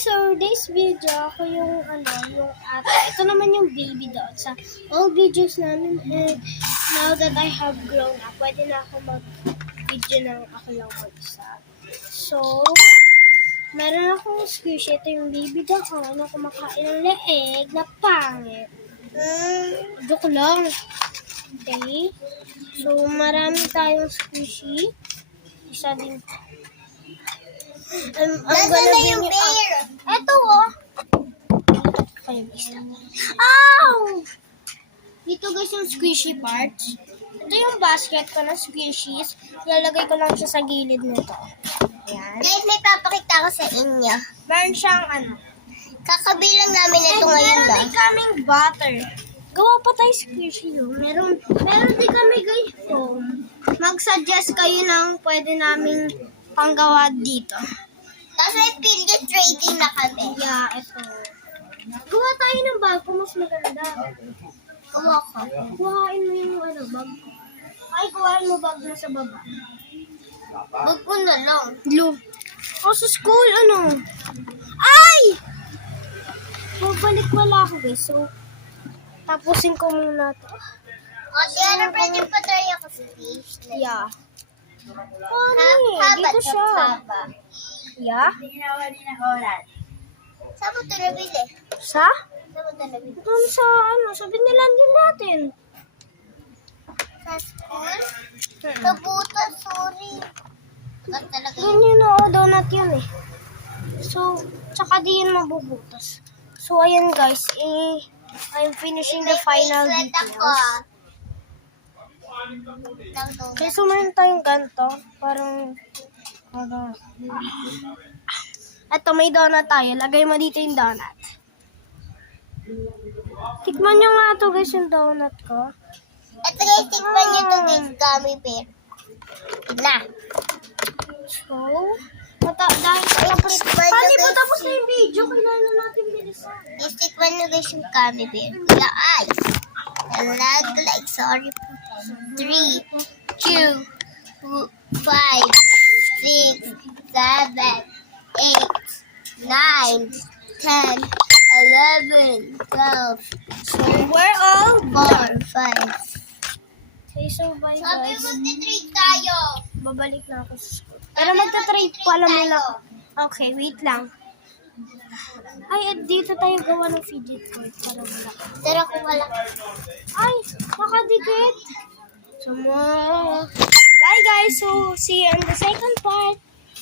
guys, so this video ako yung yung ate. Ito naman yung baby doon sa old videos namin. And now that I have grown up, pwede na ako mag-video ng ako lang mag-isa. So, meron akong squishy. Ito yung baby doon na kumakain ng leeg na pangit. Joke lang. Okay. So, marami tayong squishy. Isa din. Nasaan na yung bear? Eto, oh. Ow! Dito guys yung squishy parts. Ito yung basket ko ng squishies. Lalagay ko lang siya sa gilid nito. Ayan. Guys, may papakita ko sa inyo. Meron siyang Kakabilang namin ito ngayon meron lang. din kaming butter. Gawa pa tayo squishy yun. Meron din kami guys foam. Mag-suggest kayo ng pwede naming panggawa dito. Tapos may affiliate trading na kami. Yeah, ito. Gawa tayo ng bag ko, mas maganda. Gawa ko. Kuhain mo yung bag ko. Ay, kuhain mo bag na sa baba. Bag ko na lang. Blue. O, sa school, Ay! Babalik wala ako guys, so tapusin ko muna to. O, Diana, pwede pa try ako sa fish. Yeah. Haba Dito siya. haba. Yeah? Saan mo ito nabili? Sa? Saan mo ito nabili? Doon sa, sa binilan din natin. Sa school? Sa butas, sorry. Ba't talaga yun? Ganyan donut yun eh. So, tsaka di yun mabubutas. So, ayan guys, I'm finishing the final details. Kaya sumayin tayong ganito. Parang, eto, may donut tayo. Lagay mo dito yung donut. Tikman nyo nga to guys, yung donut ko. Ito guys, tikman nyo ito guys, gummy bear. Na. So, dahil tapos, Tikman nyo pati pa guys. tapos na yung video, kailangan na natin bilisan. Guys, tikman nyo guys yung gummy bear. Kaya ay. Like, sorry po. 3, 2, 5, 6, 7, 8, 9, 10, 11, 12. So, we're all 4, 5. Okay, so bye Sabi guys. magti-trade tayo. Babalik na ako sa school. Pero magta-trade pa alam mo lang. Okay, wait lang. Ay, dito tayo gawa ng fidget toy para wala. Pero kung wala. Ay, nakadikit. So, bye guys. So, see you in the second part.